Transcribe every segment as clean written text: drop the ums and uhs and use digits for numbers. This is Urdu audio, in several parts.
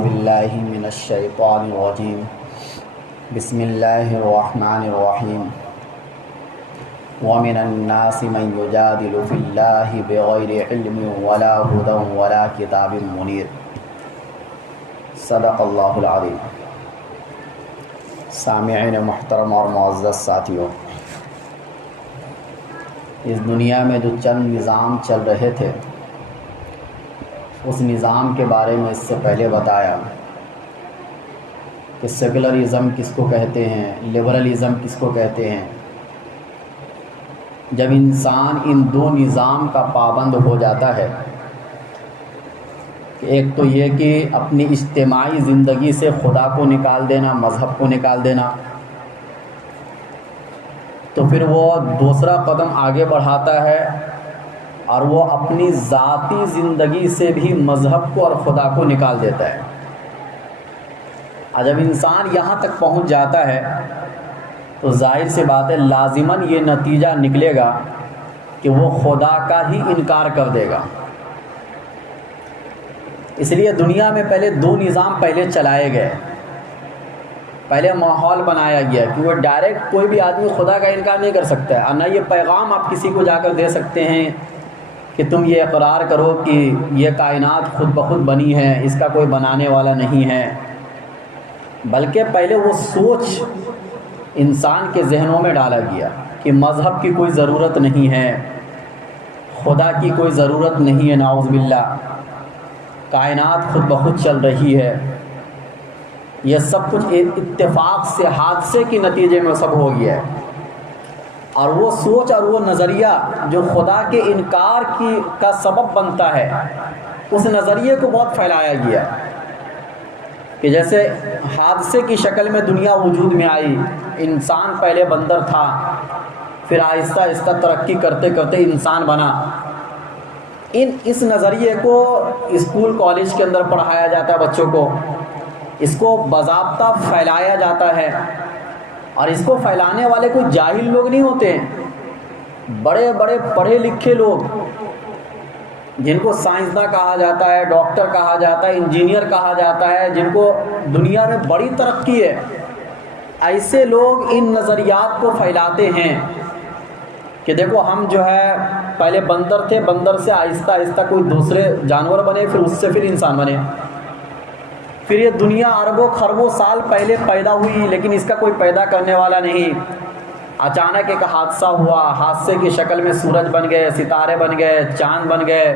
باللہ من الشیطان الرجیم بسم اللہ الرحمن الرحیم ومن الناس من یجادل فی اللہ بغیر علم ولا ہدی ولا کتاب منیر صدق اللہ العظیم۔ سامعین محترم اور معزز ساتھیوں، اس دنیا میں جو چند نظام چل رہے تھے اس نظام کے بارے میں اس سے پہلے بتایا کہ سیکولرزم کس کو کہتے ہیں، لبرلزم کس کو کہتے ہیں۔ جب انسان ان دو نظام کا پابند ہو جاتا ہے، ایک تو یہ کہ اپنی اجتماعی زندگی سے خدا کو نکال دینا، مذہب کو نکال دینا، تو پھر وہ دوسرا قدم آگے بڑھاتا ہے اور وہ اپنی ذاتی زندگی سے بھی مذہب کو اور خدا کو نکال دیتا ہے۔ اور جب انسان یہاں تک پہنچ جاتا ہے تو ظاہر سی بات ہے لازماً یہ نتیجہ نکلے گا کہ وہ خدا کا ہی انکار کر دے گا۔ اس لیے دنیا میں پہلے دو نظام پہلے چلائے گئے، پہلے ماحول بنایا گیا کہ وہ ڈائریکٹ کوئی بھی آدمی خدا کا انکار نہیں کر سکتا ہے، اور نہ یہ پیغام آپ کسی کو جا کر دے سکتے ہیں کہ تم یہ اقرار کرو کہ یہ کائنات خود بخود بنی ہے، اس کا کوئی بنانے والا نہیں ہے۔ بلکہ پہلے وہ سوچ انسان کے ذہنوں میں ڈالا گیا کہ مذہب کی کوئی ضرورت نہیں ہے، خدا کی کوئی ضرورت نہیں ہے، نعوذ باللہ، کائنات خود بخود چل رہی ہے۔ یہ سب کچھ اتفاق سے، حادثے کے نتیجے میں سب ہو گیا ہے۔ اور وہ سوچ اور وہ نظریہ جو خدا کے انکار کا سبب بنتا ہے، اس نظریے کو بہت پھیلایا گیا کہ جیسے حادثے کی شکل میں دنیا وجود میں آئی، انسان پہلے بندر تھا، پھر آہستہ آہستہ ترقی کرتے کرتے انسان بنا۔ اس نظریے کو اسکول کالج کے اندر پڑھایا جاتا ہے بچوں کو، اس کو باضابطہ پھیلایا جاتا ہے، اور اس کو پھیلانے والے کوئی جاہل لوگ نہیں ہوتے ہیں، بڑے بڑے پڑھے لکھے لوگ جن کو سائنسداں کہا جاتا ہے، ڈاکٹر کہا جاتا ہے، انجینئر کہا جاتا ہے، جن کو دنیا میں بڑی ترقی ہے، ایسے لوگ ان نظریات کو پھیلاتے ہیں کہ دیکھو ہم جو ہے پہلے بندر تھے، بندر سے آہستہ آہستہ کوئی دوسرے جانور بنے، پھر اس سے پھر انسان بنے، پھر یہ دنیا اربوں خربوں سال پہلے پیدا ہوئی، لیکن اس کا کوئی پیدا کرنے والا نہیں۔ اچانک ایک حادثہ ہوا، حادثے کی شکل میں سورج بن گئے، ستارے بن گئے، چاند بن گئے،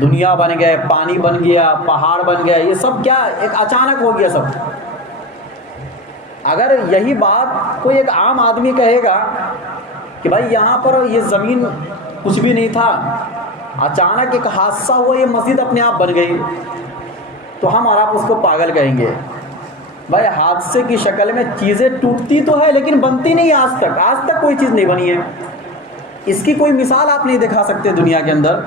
دنیا بن گئے، پانی بن گیا، پہاڑ بن گئے، یہ سب کیا ایک اچانک ہو گیا سب۔ اگر یہی بات کوئی ایک عام آدمی کہے گا کہ بھائی یہاں پر یہ زمین کچھ بھی نہیں تھا، اچانک ایک حادثہ ہوا، یہ مسجد اپنے آپ بن گئی، تو ہم اور آپ اس کو پاگل کہیں گے۔ بھائی حادثے کی شکل میں چیزیں ٹوٹتی تو ہے لیکن بنتی نہیں، آج تک کوئی چیز نہیں بنی ہے۔ اس کی کوئی مثال آپ نہیں دکھا سکتے دنیا کے اندر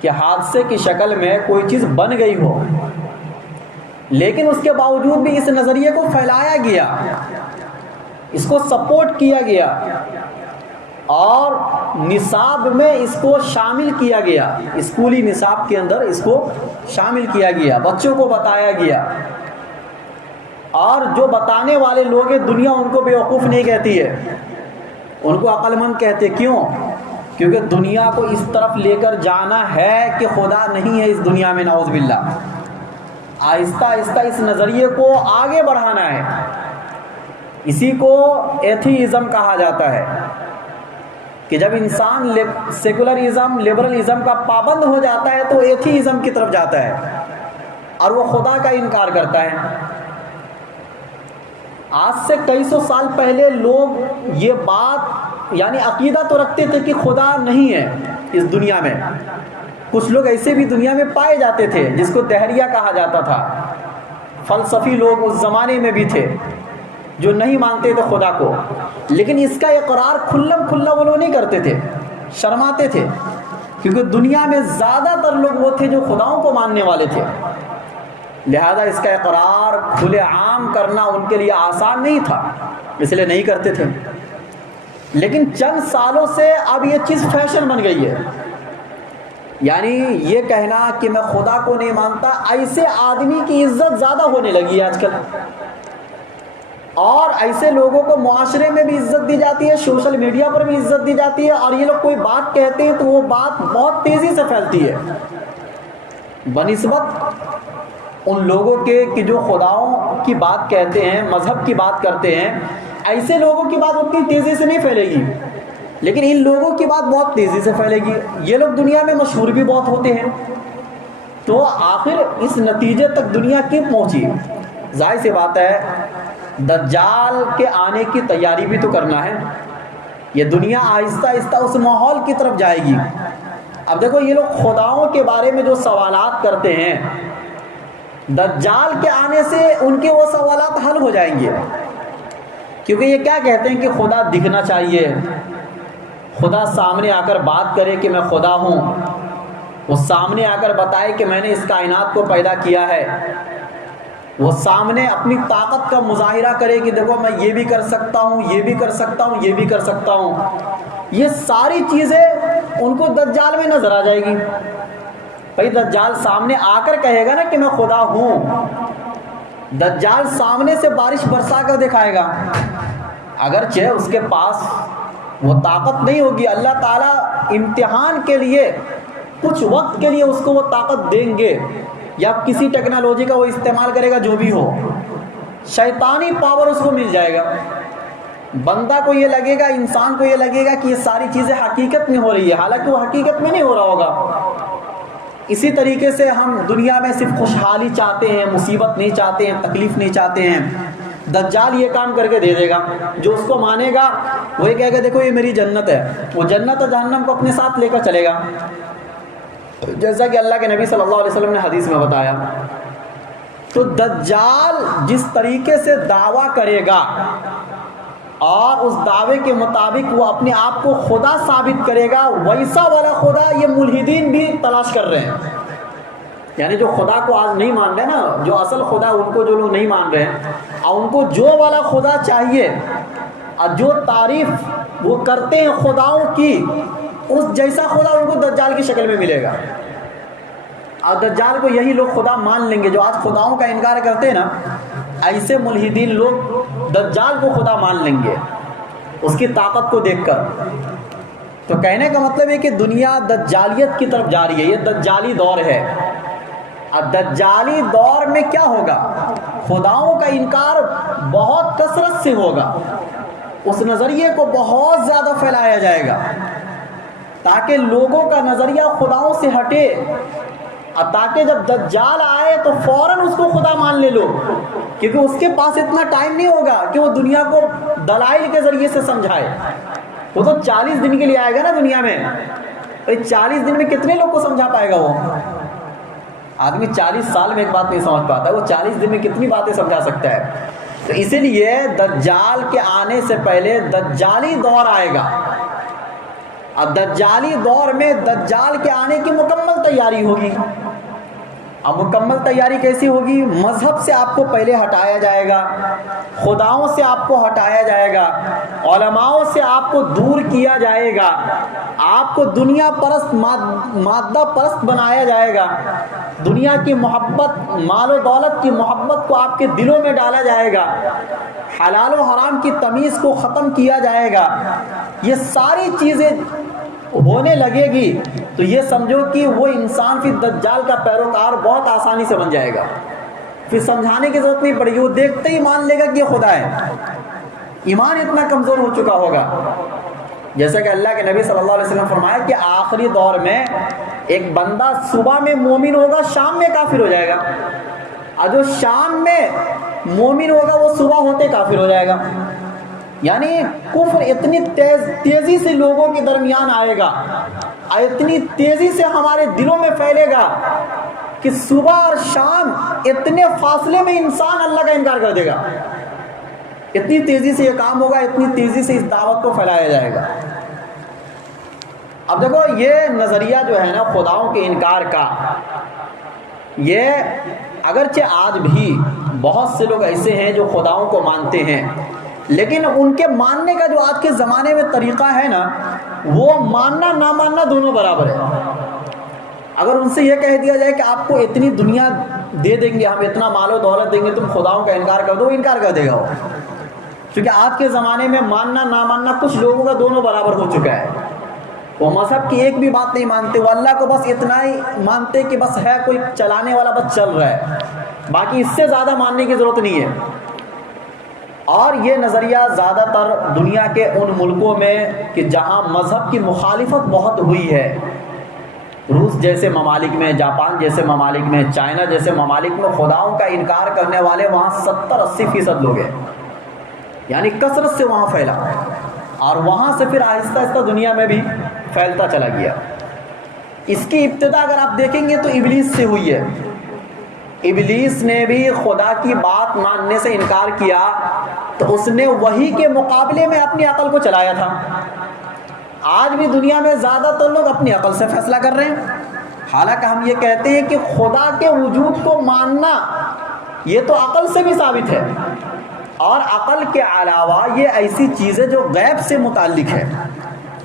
کہ حادثے کی شکل میں کوئی چیز بن گئی ہو، لیکن اس کے باوجود بھی اس نظریے کو پھیلایا گیا، اس کو سپورٹ کیا گیا، اور نصاب میں اس کو شامل کیا گیا، اسکولی نصاب کے اندر اس کو شامل کیا گیا، بچوں کو بتایا گیا۔ اور جو بتانے والے لوگ ہیں، دنیا ان کو بیوقوف نہیں کہتی ہے، ان کو عقل مند کہتے۔ کیوں؟ کیونکہ دنیا کو اس طرف لے کر جانا ہے کہ خدا نہیں ہے اس دنیا میں، نعوذ باللہ۔ آہستہ آہستہ اس نظریے کو آگے بڑھانا ہے، اسی کو ایتھیزم کہا جاتا ہے کہ جب انسان سیکولرزم، لبرلزم کا پابند ہو جاتا ہے تو ایتھیزم کی طرف جاتا ہے اور وہ خدا کا انکار کرتا ہے۔ آج سے کئی سو سال پہلے لوگ یہ بات یعنی عقیدہ تو رکھتے تھے کہ خدا نہیں ہے اس دنیا میں۔ کچھ لوگ ایسے بھی دنیا میں پائے جاتے تھے جس کو دہریہ کہا جاتا تھا، فلسفی لوگ اس زمانے میں بھی تھے جو نہیں مانتے تھے خدا کو، لیکن اس کا اقرار کھلم کھلا وہ لوگ نہیں کرتے تھے، شرماتے تھے، کیونکہ دنیا میں زیادہ تر لوگ وہ تھے جو خداؤں کو ماننے والے تھے، لہذا اس کا اقرار کھلے عام کرنا ان کے لیے آسان نہیں تھا، اس لیے نہیں کرتے تھے۔ لیکن چند سالوں سے اب یہ چیز فیشن بن گئی ہے، یعنی یہ کہنا کہ میں خدا کو نہیں مانتا، ایسے آدمی کی عزت زیادہ ہونے لگی ہے آج کل، اور ایسے لوگوں کو معاشرے میں بھی عزت دی جاتی ہے، سوشل میڈیا پر بھی عزت دی جاتی ہے، اور یہ لوگ کوئی بات کہتے ہیں تو وہ بات بہت تیزی سے پھیلتی ہے بنسبت ان لوگوں کے کہ جو خداؤں کی بات کہتے ہیں، مذہب کی بات کرتے ہیں۔ ایسے لوگوں کی بات اتنی تیزی سے نہیں پھیلے گی، لیکن ان لوگوں کی بات بہت تیزی سے پھیلے گی۔ یہ لوگ دنیا میں مشہور بھی بہت ہوتے ہیں، تو آخر اس نتیجے تک دنیا کیوں پہنچی؟ ظاہر سی بات ہے، دجال کے آنے کی تیاری بھی تو کرنا ہے۔ یہ دنیا آہستہ آہستہ اس ماحول کی طرف جائے گی۔ اب دیکھو، یہ لوگ خداؤں کے بارے میں جو سوالات کرتے ہیں، دجال کے آنے سے ان کے وہ سوالات حل ہو جائیں گے، کیونکہ یہ کیا کہتے ہیں کہ خدا دکھنا چاہیے، خدا سامنے آ کر بات کرے کہ میں خدا ہوں، وہ سامنے آ کر بتائے کہ میں نے اس کائنات کو پیدا کیا ہے، وہ سامنے اپنی طاقت کا مظاہرہ کرے کہ دیکھو میں یہ بھی کر سکتا ہوں، یہ بھی کر سکتا ہوں، یہ بھی کر سکتا ہوں۔ یہ ساری چیزیں ان کو دجال میں نظر آ جائے گی۔ بھائی دجال سامنے آ کر کہے گا نا کہ میں خدا ہوں، دجال سامنے سے بارش برسا کر دکھائے گا، اگرچہ اس کے پاس وہ طاقت نہیں ہوگی، اللہ تعالیٰ امتحان کے لیے کچھ وقت کے لیے اس کو وہ طاقت دیں گے، یا کسی ٹیکنالوجی کا وہ استعمال کرے گا، جو بھی ہو شیطانی پاور اس کو مل جائے گا۔ بندہ کو یہ لگے گا، انسان کو یہ لگے گا کہ یہ ساری چیزیں حقیقت میں ہو رہی ہے، حالانکہ وہ حقیقت میں نہیں ہو رہا ہوگا۔ اسی طریقے سے ہم دنیا میں صرف خوشحالی چاہتے ہیں، مصیبت نہیں چاہتے ہیں، تکلیف نہیں چاہتے ہیں۔ دجال یہ کام کر کے دے دے گا، جو اس کو مانے گا وہ یہ کہے گا دیکھو یہ میری جنت ہے، وہ جنت اور جہنم کو اپنے ساتھ لے کر چلے گا، جیسا کہ اللہ کے نبی صلی اللہ علیہ وسلم نے حدیث میں بتایا۔ تو دجال جس طریقے سے دعویٰ کرے گا اور اس دعوے کے مطابق وہ اپنے آپ کو خدا ثابت کرے گا، ویسا والا خدا یہ ملحدین بھی تلاش کر رہے ہیں۔ یعنی جو خدا کو آج نہیں مان رہے نا، جو اصل خدا ان کو جو لوگ نہیں مان رہے ہیں، اور ان کو جو والا خدا چاہیے اور جو تعریف وہ کرتے ہیں خداؤں کی، اس جیسا خدا ان کو دجال کی شکل میں ملے گا، اور دجال کو یہی لوگ خدا مان لیں گے۔ جو آج خداؤں کا انکار کرتے ہیں نا، ایسے ملحدین لوگ دجال کو خدا مان لیں گے اس کی طاقت کو دیکھ کر۔ تو کہنے کا مطلب ہے کہ دنیا دجالیت کی طرف جا رہی ہے، یہ دجالی دور ہے۔ اب دجالی دور میں کیا ہوگا؟ خداؤں کا انکار بہت کثرت سے ہوگا، اس نظریے کو بہت زیادہ پھیلایا جائے گا تاکہ لوگوں کا نظریہ خداؤں سے ہٹے، اور تاکہ جب دجال آئے تو فوراً اس کو خدا مان لے لو، کیونکہ اس کے پاس اتنا ٹائم نہیں ہوگا کہ وہ دنیا کو دلائل کے ذریعے سے سمجھائے۔ وہ تو 40 دن کے لیے آئے گا نا دنیا میں، تو 40 دن میں کتنے لوگ کو سمجھا پائے گا؟ وہ آدمی 40 سال میں ایک بات نہیں سمجھ پاتا، وہ 40 دن میں کتنی باتیں سمجھا سکتا ہے؟ تو اسی لیے دجال کے آنے سے پہلے دجالی دور آئے گا، اور دجالی دور میں دجال کے آنے کی مکمل تیاری ہوگی۔ اب مکمل تیاری کیسی ہوگی؟ مذہب سے آپ کو پہلے ہٹایا جائے گا، خداؤں سے آپ کو ہٹایا جائے گا، علماؤں سے آپ کو دور کیا جائے گا، آپ کو دنیا پرست، مادہ پرست بنایا جائے گا، دنیا کی محبت، مال و دولت کی محبت کو آپ کے دلوں میں ڈالا جائے گا، حلال و حرام کی تمیز کو ختم کیا جائے گا۔ یہ ساری چیزیں ہونے لگے گی تو یہ سمجھو کہ وہ انسان پھر دجال کا پیروکار بہت آسانی سے بن جائے گا، پھر سمجھانے کی ضرورت نہیں پڑے گی، وہ دیکھتے ہی مان لے گا کہ یہ خدا ہے۔ ایمان اتنا کمزور ہو چکا ہوگا، جیسا کہ اللہ کے نبی صلی اللہ علیہ وسلم فرمایا کہ آخری دور میں ایک بندہ صبح میں مومن ہوگا، شام میں کافر ہو جائے گا، اور جو شام میں مومن ہوگا وہ صبح ہوتے کافر ہو جائے گا۔ یعنی کفر اتنی تیزی سے لوگوں کے درمیان آئے گا، اور اتنی تیزی سے ہمارے دلوں میں پھیلے گا کہ صبح اور شام اتنے فاصلے میں انسان اللہ کا انکار کر دے گا۔ اتنی تیزی سے یہ کام ہوگا، اتنی تیزی سے اس دعوت کو پھیلایا جائے گا۔ اب دیکھو، یہ نظریہ جو ہے نا خداؤں کے انکار کا، یہ اگرچہ آج بھی بہت سے لوگ ایسے ہیں جو خداؤں کو مانتے ہیں، لیکن ان کے ماننے کا جو آج کے زمانے میں طریقہ ہے نا، وہ ماننا نہ ماننا دونوں برابر ہے۔ اگر ان سے یہ کہہ دیا جائے کہ آپ کو اتنی دنیا دے دیں گے، ہم اتنا مال و دولت دیں گے، تم خداؤں کا انکار کر دو، وہ انکار کر دے گا وہ، کیونکہ آج کے زمانے میں ماننا نہ ماننا کچھ لوگوں کا دونوں برابر ہو چکا ہے. وہ مذہب کی ایک بھی بات نہیں مانتے، وہ اللہ کو بس اتنا ہی مانتے کہ بس ہے کوئی چلانے والا، بس چل رہا ہے، باقی اس سے زیادہ ماننے کی ضرورت نہیں ہے. اور یہ نظریہ زیادہ تر دنیا کے ان ملکوں میں کہ جہاں مذہب کی مخالفت بہت ہوئی ہے، روس جیسے ممالک میں، جاپان جیسے ممالک میں، چائنا جیسے ممالک میں، خداؤں کا انکار کرنے والے وہاں 70-80% لوگ ہیں، یعنی کثرت سے وہاں پھیلا، اور وہاں سے پھر آہستہ آہستہ دنیا میں بھی پھیلتا چلا گیا. اس کی ابتدا اگر آپ دیکھیں گے تو ابلیس سے ہوئی ہے. ابلیس نے بھی خدا کی بات ماننے سے انکار کیا تو اس نے وحی کے مقابلے میں اپنی عقل کو چلایا تھا. آج بھی دنیا میں زیادہ تر لوگ اپنی عقل سے فیصلہ کر رہے ہیں، حالانکہ ہم یہ کہتے ہیں کہ خدا کے وجود کو ماننا یہ تو عقل سے بھی ثابت ہے، اور عقل کے علاوہ یہ ایسی چیزیں جو غیب سے متعلق ہے.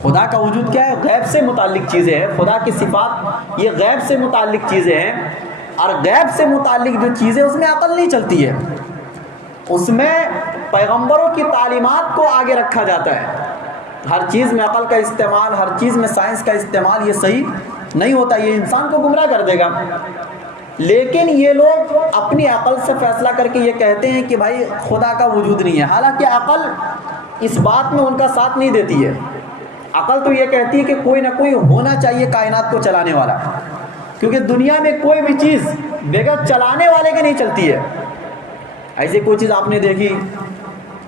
خدا کا وجود کیا ہے؟ غیب سے متعلق چیزیں ہیں. خدا کی صفات یہ غیب سے متعلق چیزیں ہیں، اور غیب سے متعلق جو چیزیں اس میں عقل نہیں چلتی ہے، اس میں پیغمبروں کی تعلیمات کو آگے رکھا جاتا ہے. ہر چیز میں عقل کا استعمال، ہر چیز میں سائنس کا استعمال یہ صحیح نہیں ہوتا، یہ انسان کو گمراہ کر دے گا. لیکن یہ لوگ اپنی عقل سے فیصلہ کر کے یہ کہتے ہیں کہ بھائی خدا کا وجود نہیں ہے، حالانکہ عقل اس بات میں ان کا ساتھ نہیں دیتی ہے. عقل تو یہ کہتی ہے کہ کوئی نہ کوئی ہونا چاہیے کائنات کو چلانے والا، کیونکہ دنیا میں کوئی بھی چیز بغیر چلانے والے کے نہیں چلتی ہے. ایسی کوئی چیز آپ نے دیکھی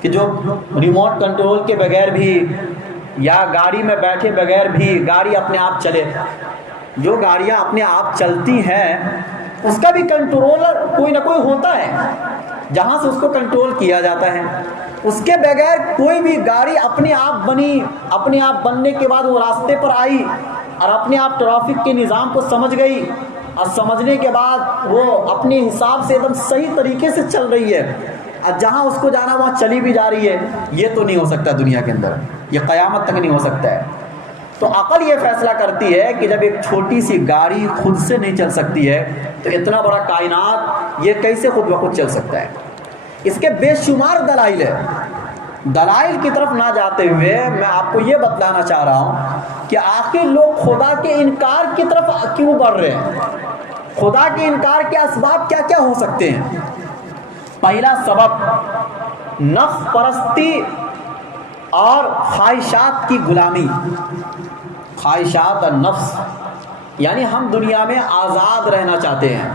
کہ جو ریموٹ کنٹرول کے بغیر بھی یا گاڑی میں بیٹھے بغیر بھی گاڑی اپنے آپ چلے؟ جو گاڑیاں اپنے آپ چلتی ہیں اس کا بھی کنٹرولر کوئی نہ کوئی ہوتا ہے جہاں سے اس کو کنٹرول کیا جاتا ہے. اس کے بغیر کوئی بھی گاڑی اپنے آپ بنی، اپنے آپ بننے کے بعد وہ راستے پر آئی اور اپنے آپ ٹریفک کے نظام کو سمجھ گئی، اور سمجھنے کے بعد وہ اپنے حساب سے ایک دم صحیح طریقے سے چل رہی ہے، اور جہاں اس کو جانا وہاں چلی بھی جا رہی ہے. یہ تو نہیں ہو سکتا دنیا کے اندر، یہ قیامت تک نہیں ہو سکتا ہے. تو عقل یہ فیصلہ کرتی ہے کہ جب ایک چھوٹی سی گاڑی خود سے نہیں چل سکتی ہے تو اتنا بڑا کائنات یہ کیسے خود بخود چل سکتا ہے. اس کے بے شمار دلائل ہے. دلائل کی طرف نہ جاتے ہوئے میں آپ کو یہ بتلانا چاہ رہا ہوں کہ آخر لوگ خدا کے انکار کی طرف کیوں بڑھ رہے ہیں. خدا کے انکار کے اسباب کیا کیا ہو سکتے ہیں؟ پہلا سبب نفس پرستی اور خواہشات کی غلامی. خواہشات اور نفس، یعنی ہم دنیا میں آزاد رہنا چاہتے ہیں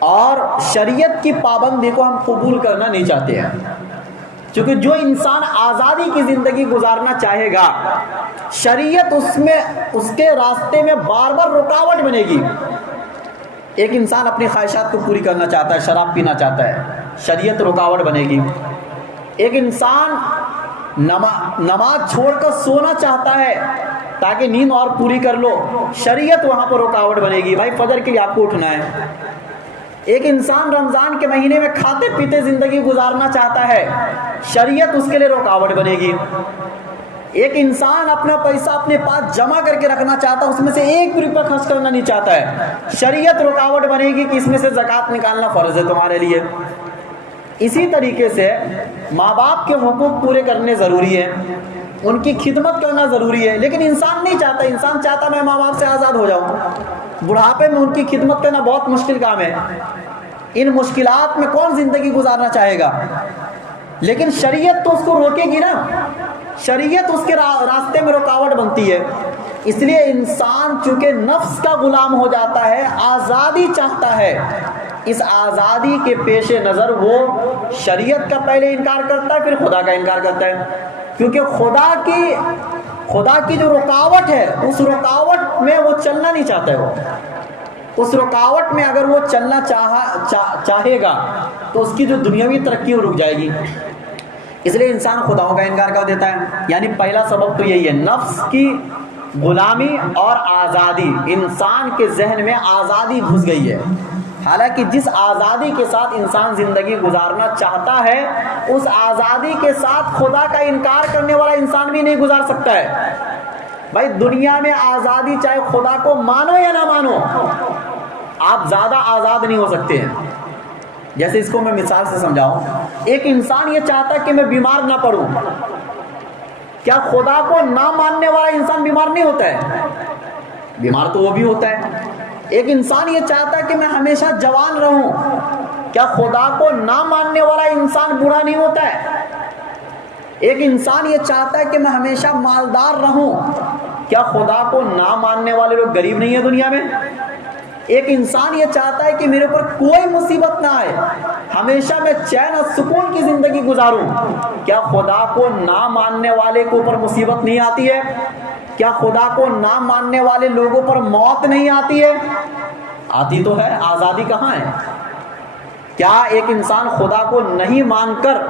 اور شریعت کی پابندی کو ہم قبول کرنا نہیں چاہتے ہیں. کیونکہ جو انسان آزادی کی زندگی گزارنا چاہے گا، شریعت اس کے راستے میں بار بار رکاوٹ بنے گی. ایک انسان اپنی خواہشات کو پوری کرنا چاہتا ہے، شراب پینا چاہتا ہے، شریعت رکاوٹ بنے گی. ایک انسان نماز چھوڑ کر سونا چاہتا ہے تاکہ نیند اور پوری کر لو، شریعت وہاں پر رکاوٹ بنے گی، بھائی فجر کے لیے آپ کو اٹھنا ہے. ایک انسان رمضان کے مہینے میں کھاتے پیتے زندگی گزارنا چاہتا ہے، شریعت اس کے لیے رکاوٹ بنے گی. ایک انسان اپنا پیسہ اپنے پاس جمع کر کے رکھنا چاہتا ہے، اس میں سے 1 روپیہ خرچ کرنا نہیں چاہتا ہے، شریعت رکاوٹ بنے گی کہ اس میں سے زکوٰۃ نکالنا فرض ہے تمہارے لیے. اسی طریقے سے ماں باپ کے حقوق پورے کرنے ضروری ہے، ان کی خدمت کرنا ضروری ہے، لیکن انسان نہیں چاہتا. انسان چاہتا میں ماں باپ سے آزاد ہو جاؤں. بڑھاپے میں ان کی خدمت کرنا بہت مشکل کام ہے. ان مشکلات میں کون زندگی گزارنا چاہے گا؟ لیکن شریعت تو اس کو روکے گی نا، شریعت اس کے راستے میں رکاوٹ بنتی ہے. اس لیے انسان چونکہ نفس کا غلام ہو جاتا ہے، آزادی چاہتا ہے، اس آزادی کے پیش نظر وہ شریعت کا پہلے انکار کرتا ہے، پھر خدا کا انکار کرتا ہے. کیونکہ خدا کی جو رکاوٹ ہے، اس رکاوٹ میں وہ چلنا نہیں چاہتا ہے. وہ اس رکاوٹ میں اگر وہ چلنا چاہے گا تو اس کی جو دنیاوی ترقی وہ رک جائے گی. اس لیے انسان خداؤں کا انکار کر دیتا ہے. یعنی پہلا سبب تو یہی ہے، نفس کی غلامی اور آزادی. انسان کے ذہن میں آزادی گھس گئی ہے، حالانکہ جس آزادی کے ساتھ انسان زندگی گزارنا چاہتا ہے، اس آزادی کے ساتھ خدا کا انکار کرنے والا انسان بھی نہیں گزار سکتا ہے. بھائی دنیا میں آزادی چاہے خدا کو مانو یا نہ مانو، آپ زیادہ آزاد نہیں ہو سکتے ہیں۔ جیسے اس کو میں مثال سے سمجھاؤں، ایک انسان یہ چاہتا ہے کہ میں بیمار نہ پڑوں، کیا خدا کو نہ ماننے والا انسان بیمار نہیں ہوتا ہے؟ بیمار تو وہ بھی ہوتا ہے۔ ایک انسان یہ چاہتا ہے کہ میں ہمیشہ جوان رہوں، کیا خدا کو نہ ماننے والا انسان بوڑھا نہیں ہوتا ہے؟ ایک انسان یہ چاہتا ہے کہ میں ہمیشہ مالدار رہوں، کیا خدا کو نہ ماننے والے لوگ غریب نہیں ہیں دنیا میں؟ ایک انسان یہ چاہتا ہے کہ میرے اوپر کوئی مصیبت نہ آئے، ہمیشہ میں چین اور سکون کی زندگی گزاروں، کیا خدا کو نہ ماننے والے کے اوپر مصیبت نہیں آتی ہے؟ کیا خدا کو نہ ماننے والے لوگوں پر موت نہیں آتی ہے؟ آتی تو ہے، آزادی کہاں ہے؟ کیا ایک انسان خدا کو نہیں مان کر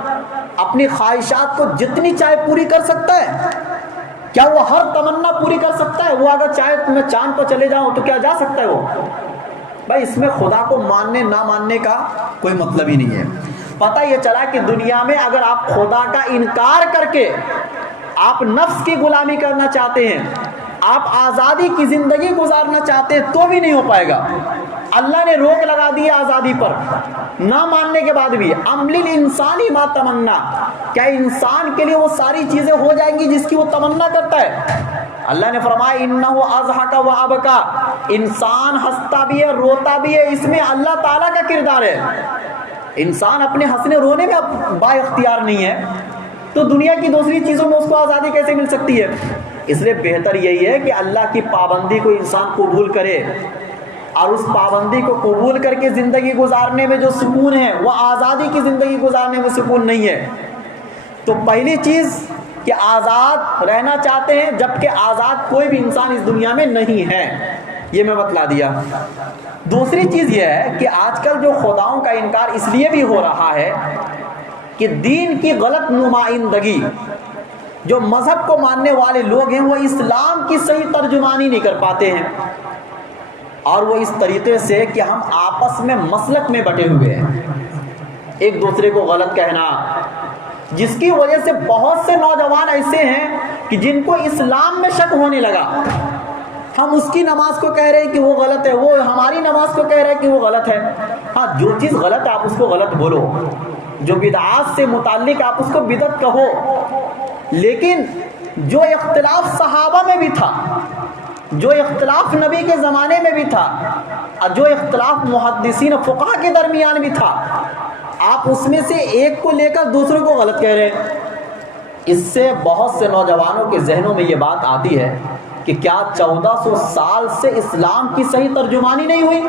اپنی خواہشات کو جتنی چاہے پوری کر سکتا ہے؟ کیا وہ ہر تمنا پوری کر سکتا ہے؟ وہ اگر چاہے میں چاند پر چلے جاؤں تو کیا جا سکتا ہے وہ؟ بھائی اس میں خدا کو ماننے نہ ماننے کا کوئی مطلب ہی نہیں ہے۔ پتہ یہ چلا کہ دنیا میں اگر آپ خدا کا انکار کر کے آپ نفس کی غلامی کرنا چاہتے ہیں، آپ آزادی کی زندگی گزارنا چاہتے ہیں تو بھی نہیں ہو پائے گا۔ اللہ نے روک لگا دی آزادی پر، نہ ماننے کے بعد بھی عمل الانسانی ما تمنا، کیا انسان کے لیے وہ ساری چیزیں ہو جائیں گی جس کی وہ تمنا کرتا ہے؟ اللہ نے فرمایا انہ اضحک و ابکا، انسان ہنستا بھی ہے روتا بھی ہے، اس میں اللہ تعالیٰ کا کردار ہے۔ انسان اپنے ہنسنے رونے میں با اختیار نہیں ہے تو دنیا کی دوسری چیزوں میں اس کو آزادی کیسے مل سکتی ہے؟ اس لیے بہتر یہی ہے کہ اللہ کی پابندی کو انسان قبول کرے، اور اس پابندی کو قبول کر کے زندگی گزارنے میں جو سکون ہے وہ آزادی کی زندگی گزارنے میں سکون نہیں ہے۔ تو پہلی چیز کہ آزاد رہنا چاہتے ہیں، جبکہ آزاد کوئی بھی انسان اس دنیا میں نہیں ہے، یہ میں بتلا دیا۔ دوسری چیز یہ ہے کہ آج کل جو خداؤں کا انکار اس لیے بھی ہو رہا ہے کہ دین کی غلط نمائندگی، جو مذہب کو ماننے والے لوگ ہیں وہ اسلام کی صحیح ترجمانی نہیں کر پاتے ہیں، اور وہ اس طریقے سے کہ ہم آپس میں مسلک میں بٹے ہوئے ہیں، ایک دوسرے کو غلط کہنا، جس کی وجہ سے بہت سے نوجوان ایسے ہیں کہ جن کو اسلام میں شک ہونے لگا۔ ہم اس کی نماز کو کہہ رہے ہیں کہ وہ غلط ہے، وہ ہماری نماز کو کہہ رہے ہیں کہ وہ غلط ہے۔ ہاں جو چیز غلط ہے آپ اس کو غلط بولو، جو بدعات سے متعلق آپ اس کو بدعت کہو، لیکن جو اختلاف صحابہ میں بھی تھا، جو اختلاف نبی کے زمانے میں بھی تھا، اور جو اختلاف محدثین و فقہا کے درمیان بھی تھا، آپ اس میں سے ایک کو لے کر دوسروں کو غلط کہہ رہے ہیں۔ اس سے بہت سے نوجوانوں کے ذہنوں میں یہ بات آتی ہے کہ کیا 1400 سال سے اسلام کی صحیح ترجمانی نہیں ہوئی؟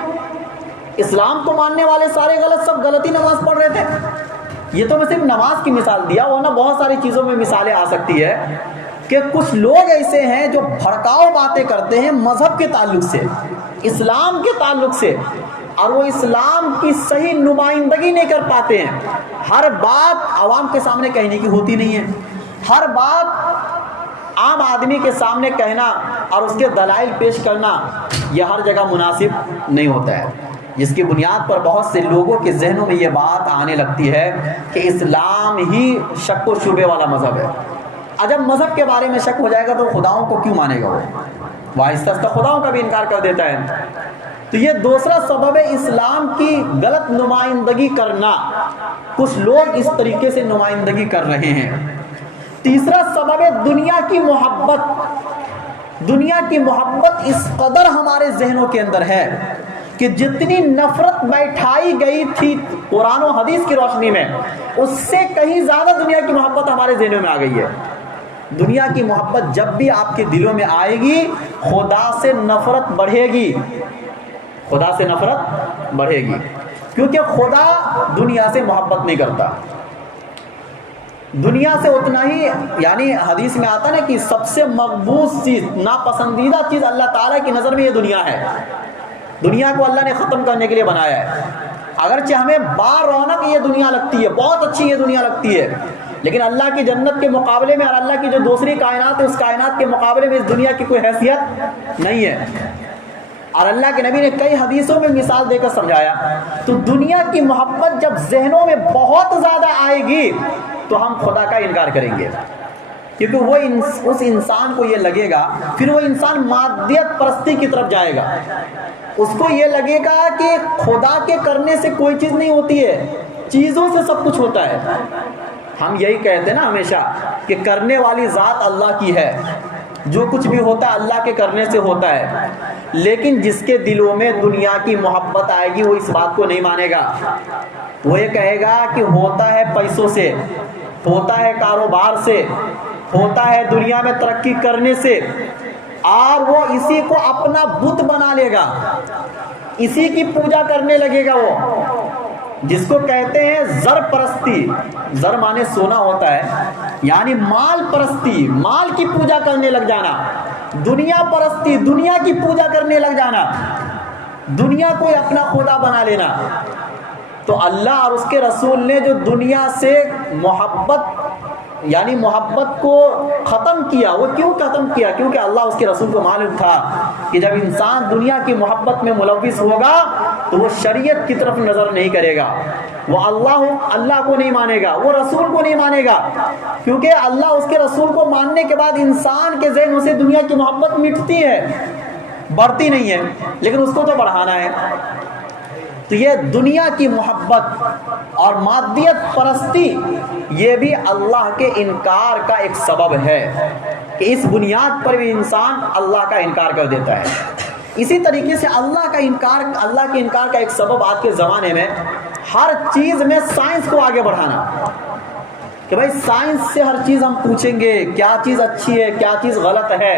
اسلام کو ماننے والے سارے سب غلطی نماز پڑھ رہے تھے۔ یہ تو میں صرف نماز کی مثال دیا، ورنہ بہت ساری چیزوں میں مثالیں آ سکتی ہے کہ کچھ لوگ ایسے ہیں جو بھڑکاؤ باتیں کرتے ہیں مذہب کے تعلق سے، اسلام کے تعلق سے، اور وہ اسلام کی صحیح نمائندگی نہیں کر پاتے ہیں۔ ہر بات عوام کے سامنے کہنے کی ہوتی نہیں ہے، ہر بات عام آدمی کے سامنے کہنا اور اس کے دلائل پیش کرنا یہ ہر جگہ مناسب نہیں ہوتا ہے، جس کی بنیاد پر بہت سے لوگوں کے ذہنوں میں یہ بات آنے لگتی ہے کہ اسلام ہی شک و شبے والا مذہب ہے۔ جب مذہب کے بارے میں شک ہو جائے گا تو خداؤں کو کیوں مانے گا؟ وہ آہستہ آہستہ خداؤں کا بھی انکار کر دیتا ہے۔ تو یہ دوسرا سبب ہے اسلام کی غلط نمائندگی کرنا، کچھ لوگ اس طریقے سے نمائندگی کر رہے ہیں۔ تیسرا سبب ہے دنیا کی محبت۔ دنیا کی محبت اس قدر ہمارے ذہنوں کے اندر ہے کہ جتنی نفرت بیٹھائی گئی تھی قرآن و حدیث کی روشنی میں، اس سے کہیں زیادہ دنیا کی محبت ہمارے ذہنوں میں آ گئی ہے۔ دنیا کی محبت جب بھی آپ کے دلوں میں آئے گی، خدا سے نفرت بڑھے گی، خدا سے نفرت بڑھے گی، کیونکہ خدا دنیا سے محبت نہیں کرتا۔ دنیا سے اتنا ہی، یعنی حدیث میں آتا ہے کہ سب سے مقبوض چیز، ناپسندیدہ چیز اللہ تعالیٰ کی نظر میں یہ دنیا ہے۔ دنیا کو اللہ نے ختم کرنے کے لیے بنایا ہے۔ اگرچہ ہمیں با رونق یہ دنیا لگتی ہے، بہت اچھی یہ دنیا لگتی ہے، لیکن اللہ کی جنت کے مقابلے میں اور اللہ کی جو دوسری کائنات ہے اس کائنات کے مقابلے میں اس دنیا کی کوئی حیثیت نہیں ہے۔ اور اللہ کے نبی نے کئی حدیثوں میں مثال دے کر سمجھایا۔ تو دنیا کی محبت جب ذہنوں میں بہت زیادہ آئے گی تو ہم خدا کا انکار کریں گے۔ کیونکہ وہ اس انسان کو یہ لگے گا، پھر وہ انسان مادیت پرستی کی طرف جائے گا. اس کو یہ لگے گا کہ خدا کے کرنے سے کوئی چیز نہیں ہوتی ہے، چیزوں سے سب کچھ ہوتا ہے. ہم یہی کہتے ہیں نا ہمیشہ کہ کرنے والی ذات اللہ کی ہے، جو کچھ بھی ہوتا ہے اللہ کے کرنے سے ہوتا ہے. لیکن جس کے دلوں میں دنیا کی محبت آئے گی وہ اس بات کو نہیں مانے گا. وہ یہ کہے گا کہ ہوتا ہے پیسوں سے، ہوتا ہے کاروبار سے، ہوتا ہے دنیا میں ترقی کرنے سے، اور وہ اسی کو اپنا بت بنا لے گا، اسی کی پوجا کرنے لگے گا. وہ جس کو کہتے ہیں زر پرستی، زر مانے سونا ہوتا ہے، یعنی مال پرستی، مال کی پوجا کرنے لگ جانا. دنیا پرستی، دنیا کی پوجا کرنے لگ جانا، دنیا کو اپنا خدا بنا لینا. تو اللہ اور اس کے رسول نے جو دنیا سے محبت یعنی محبت کو ختم کیا، وہ کیوں ختم کیا؟ کیونکہ اللہ اس کے رسول کو معلوم تھا کہ جب انسان دنیا کی محبت میں ملوث ہوگا تو وہ شریعت کی طرف نظر نہیں کرے گا، وہ اللہ کو نہیں مانے گا، وہ رسول کو نہیں مانے گا. کیونکہ اللہ اس کے رسول کو ماننے کے بعد انسان کے ذہن سے دنیا کی محبت مٹتی ہے، بڑھتی نہیں ہے، لیکن اس کو تو بڑھانا ہے. تو یہ دنیا کی محبت اور مادیت پرستی یہ بھی اللہ کے انکار کا ایک سبب ہے کہ اس بنیاد پر بھی انسان اللہ کا انکار کر دیتا ہے. اسی طریقے سے اللہ کے انکار کا ایک سبب آج کے زمانے میں ہر چیز میں سائنس کو آگے بڑھانا، کہ بھائی سائنس سے ہر چیز ہم پوچھیں گے کیا چیز اچھی ہے کیا چیز غلط ہے،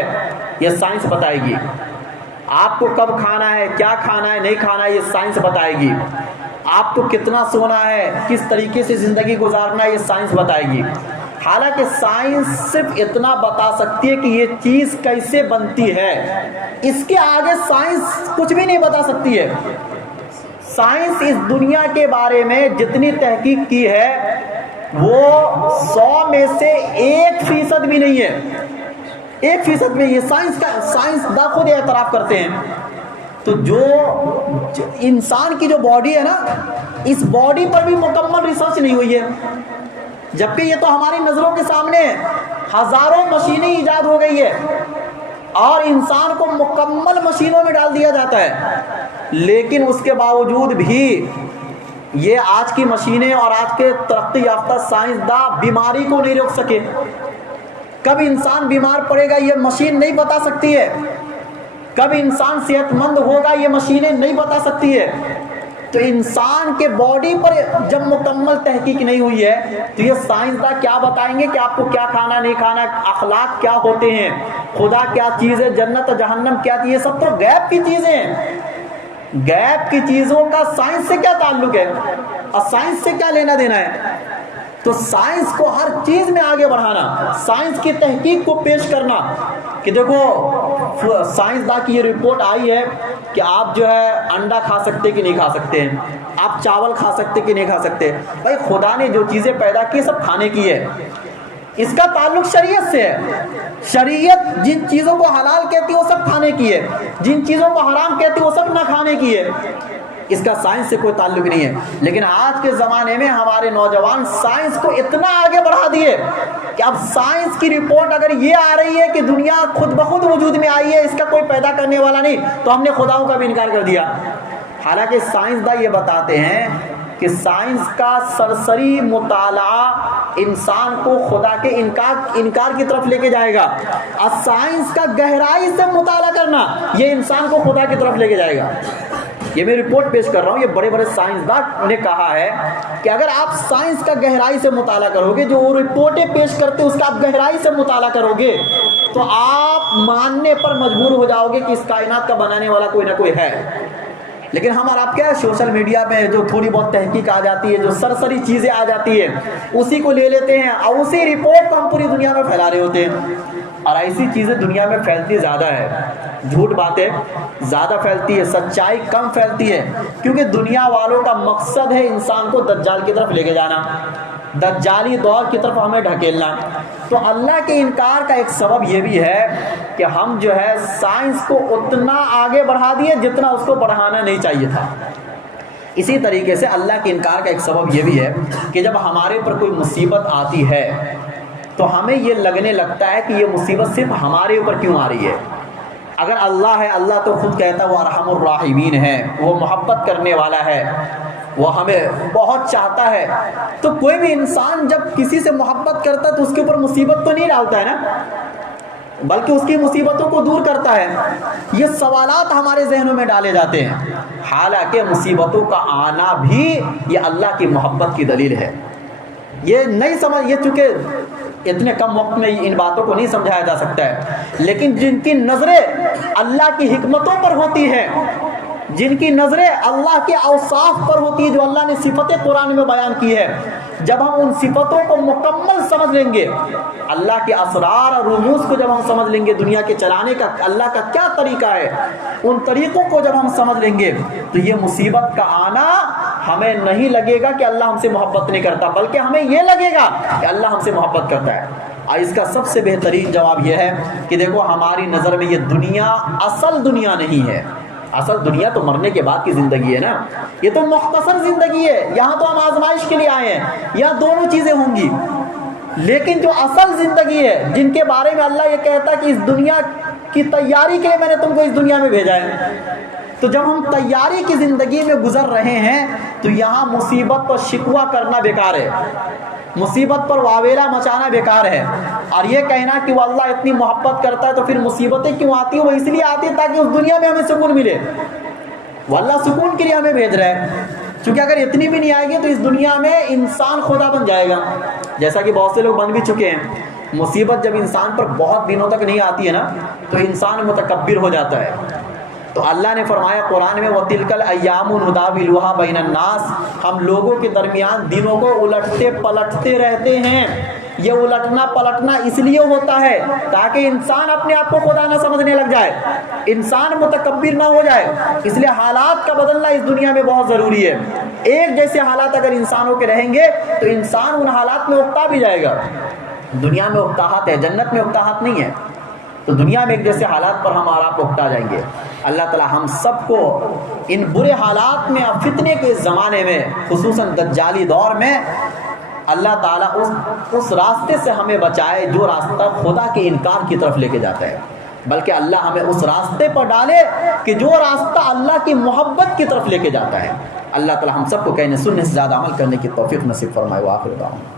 یہ سائنس بتائے گی. آپ کو کب کھانا ہے، کیا کھانا ہے، نہیں کھانا ہے، یہ سائنس بتائے گی. آپ کو کتنا سونا ہے، کس طریقے سے زندگی گزارنا ہے، یہ سائنس بتائے گی. حالانکہ سائنس صرف اتنا بتا سکتی ہے کہ یہ چیز کیسے بنتی ہے، اس کے آگے سائنس کچھ بھی نہیں بتا سکتی ہے. سائنس اس دنیا کے بارے میں جتنی تحقیق کی ہے وہ 100 میں سے 1% بھی نہیں ہے. 1% میں یہ سائنس دا خود اعتراف کرتے ہیں. تو جو انسان کی جو باڈی ہے نا، اس باڈی پر بھی مکمل ریسرچ نہیں ہوئی ہے، جبکہ یہ تو ہماری نظروں کے سامنے ہزاروں مشینیں ایجاد ہو گئی ہے اور انسان کو مکمل مشینوں میں ڈال دیا جاتا ہے. لیکن اس کے باوجود بھی یہ آج کی مشینیں اور آج کے ترقی یافتہ سائنسداں بیماری کو نہیں روک سکے. کب انسان بیمار پڑے گا یہ مشین نہیں بتا سکتی ہے، کب انسان صحت مند ہوگا یہ مشینیں نہیں بتا سکتی ہے. تو انسان کے باڈی پر جب مکمل تحقیق نہیں ہوئی ہے تو یہ سائنسداں کیا بتائیں گے کہ آپ کو کیا کھانا نہیں کھانا، اخلاق کیا ہوتے ہیں، خدا کیا چیز ہے، جنت جہنم کیا چیز، یہ سب تو غیب کی چیزیں ہیں. غیب کی چیزوں کا سائنس سے کیا تعلق ہے اور سائنس سے کیا لینا دینا ہے؟ تو سائنس کو ہر چیز میں آگے بڑھانا، سائنس کی تحقیق کو پیش کرنا کہ دیکھو سائنسداں کی یہ رپورٹ آئی ہے کہ آپ جو ہے انڈا کھا سکتے کہ نہیں کھا سکتے ہیں، آپ چاول کھا سکتے کہ نہیں کھا سکتے. بھائی خدا نے جو چیزیں پیدا کی سب کھانے کی ہے، اس کا تعلق شریعت سے ہے. شریعت جن چیزوں کو حلال کہتی ہے وہ سب کھانے کی ہے، جن چیزوں کو حرام کہتی ہے وہ سب نہ کھانے کی ہے. اس کا سائنس سے کوئی تعلق نہیں ہے. لیکن آج کے زمانے میں ہمارے نوجوان سائنس کو اتنا آگے بڑھا دیے کہ اب سائنس کی رپورٹ اگر یہ آ رہی ہے کہ دنیا خود بخود وجود میں آئی ہے، اس کا کوئی پیدا کرنے والا نہیں، تو ہم نے خداؤں کا بھی انکار کر دیا. حالانکہ سائنسداں یہ بتاتے ہیں کہ سائنس کا سرسری مطالعہ انسان کو خدا کے انکار کی طرف لے کے جائے گا، اور سائنس کا گہرائی سے مطالعہ کرنا یہ انسان کو خدا کی طرف لے کے جائے گا. یہ میں رپورٹ پیش کر رہا ہوں، یہ بڑے بڑے سائنسداں نے کہا ہے کہ اگر آپ سائنس کا گہرائی سے مطالعہ کرو گے، جو وہ رپورٹیں پیش کرتے اس کا آپ گہرائی سے مطالعہ کرو گے تو آپ ماننے پر مجبور ہو جاؤ گے کہ اس کائنات کا بنانے والا کوئی نہ کوئی ہے. لیکن ہم اور آپ کیا سوشل میڈیا میں جو تھوڑی بہت تحقیق آ جاتی ہے، جو سرسری چیزیں آ جاتی ہیں، اسی کو لے لیتے ہیں اور اسی رپورٹ کو ہم پوری دنیا میں پھیلا رہے ہوتے ہیں. اور ایسی چیزیں دنیا میں پھیلتی زیادہ ہے، جھوٹ باتیں زیادہ پھیلتی ہے، سچائی کم پھیلتی ہے، کیونکہ دنیا والوں کا مقصد ہے انسان کو دجال کی طرف لے کے جانا، دجالی دور کی طرف ہمیں ڈھکیلنا. تو اللہ کے انکار کا ایک سبب یہ بھی ہے کہ ہم جو ہے سائنس کو اتنا آگے بڑھا دیے جتنا اس کو بڑھانا نہیں چاہیے تھا. اسی طریقے سے اللہ کے انکار کا ایک سبب یہ بھی ہے کہ جب ہمارے پر کوئی مصیبت آتی ہے تو ہمیں یہ لگنے لگتا ہے کہ یہ مصیبت صرف ہمارے اوپر کیوں آ رہی ہے. اگر اللہ ہے, اللہ تو خود کہتا ہے وہ ارحم الراحمین ہے, وہ محبت کرنے والا ہے, وہ ہمیں بہت چاہتا ہے, تو کوئی بھی انسان جب کسی سے محبت کرتا ہے تو اس کے اوپر مصیبت تو نہیں ڈالتا ہے نا, بلکہ اس کی مصیبتوں کو دور کرتا ہے. یہ سوالات ہمارے ذہنوں میں ڈالے جاتے ہیں, حالانکہ مصیبتوں کا آنا بھی یہ اللہ کی محبت کی دلیل ہے. یہ نہیں سمجھ, یہ چونکہ اتنے کم وقت میں ان باتوں کو نہیں سمجھایا جا سکتا ہے, لیکن جن کی نظریں اللہ کی حکمتوں پر ہوتی ہیں, جن کی نظریں اللہ کے اوصاف پر ہوتی ہے جو اللہ نے صفتیں قرآن میں بیان کی ہے, جب ہم ان صفتوں کو مکمل سمجھ لیں گے, اللہ کے اسرار اور رموز کو جب ہم سمجھ لیں گے, دنیا کے چلانے کا اللہ کا کیا طریقہ ہے, ان طریقوں کو جب ہم سمجھ لیں گے, تو یہ مصیبت کا آنا ہمیں نہیں لگے گا کہ اللہ ہم سے محبت نہیں کرتا, بلکہ ہمیں یہ لگے گا کہ اللہ ہم سے محبت کرتا ہے. اور اس کا سب سے بہترین جواب یہ ہے کہ دیکھو ہماری نظر میں یہ دنیا اصل دنیا نہیں ہے. اصل دنیا تو مرنے کے بعد کی زندگی ہے نا, یہ تو مختصر زندگی ہے, یہاں تو ہم آزمائش کے لیے آئے ہیں, یہاں دونوں چیزیں ہوں گی. لیکن جو اصل زندگی ہے, جن کے بارے میں اللہ یہ کہتا ہے کہ اس دنیا کی تیاری کے لیے میں نے تم کو اس دنیا میں بھیجا ہے, تو جب ہم تیاری کی زندگی میں گزر رہے ہیں تو یہاں مصیبت پر شکوہ کرنا بیکار ہے, مصیبت پر واویلا مچانا بیکار ہے, اور یہ کہنا کہ وہ اللہ اتنی محبت کرتا ہے تو پھر مصیبتیں کیوں آتی ہیں, وہ اس لیے آتی ہے تاکہ اس دنیا میں ہمیں سکون ملے. وہ اللہ سکون کے لیے ہمیں بھیج رہا ہے, کیونکہ اگر اتنی بھی نہیں آئے گی تو اس دنیا میں انسان خدا بن جائے گا, جیسا کہ بہت سے لوگ بن بھی چکے ہیں. مصیبت جب انسان پر بہت دنوں تک نہیں آتی ہے نا, تو انسان متکبر ہو جاتا ہے. تو اللہ نے فرمایا قرآن میں وَتِلْكَ الْأَيَّامُ نُدَاوِلُهَا بَيْنَ النَّاسِ, ہم لوگوں کے درمیان دنوں کو الٹتے پلٹتے رہتے ہیں. یہ الٹنا پلٹنا اس لیے ہوتا ہے تاکہ انسان اپنے آپ کو خدا نہ سمجھنے لگ جائے, انسان متکبر نہ ہو جائے. اس لیے حالات کا بدلنا اس دنیا میں بہت ضروری ہے. ایک جیسے حالات اگر انسانوں کے رہیں گے تو انسان ان حالات میں اکتا بھی جائے گا. دنیا میں اکتاہٹ ہے, جنت میں اکتاہٹ نہیں ہے. تو دنیا میں ایک جیسے حالات پر ہم اور آپ اکتا جائیں گے. اللہ تعالی ہم سب کو ان برے حالات میں اور فتنے کے زمانے میں, خصوصاً دجالی دور میں, اللہ تعالیٰ اس راستے سے ہمیں بچائے جو راستہ خدا کے انکار کی طرف لے کے جاتا ہے, بلکہ اللہ ہمیں اس راستے پر ڈالے کہ جو راستہ اللہ کی محبت کی طرف لے کے جاتا ہے. اللہ تعالیٰ ہم سب کو کہنے سننے سے زیادہ عمل کرنے کی توفیق نصیب فرمائے. وآخر دعوانا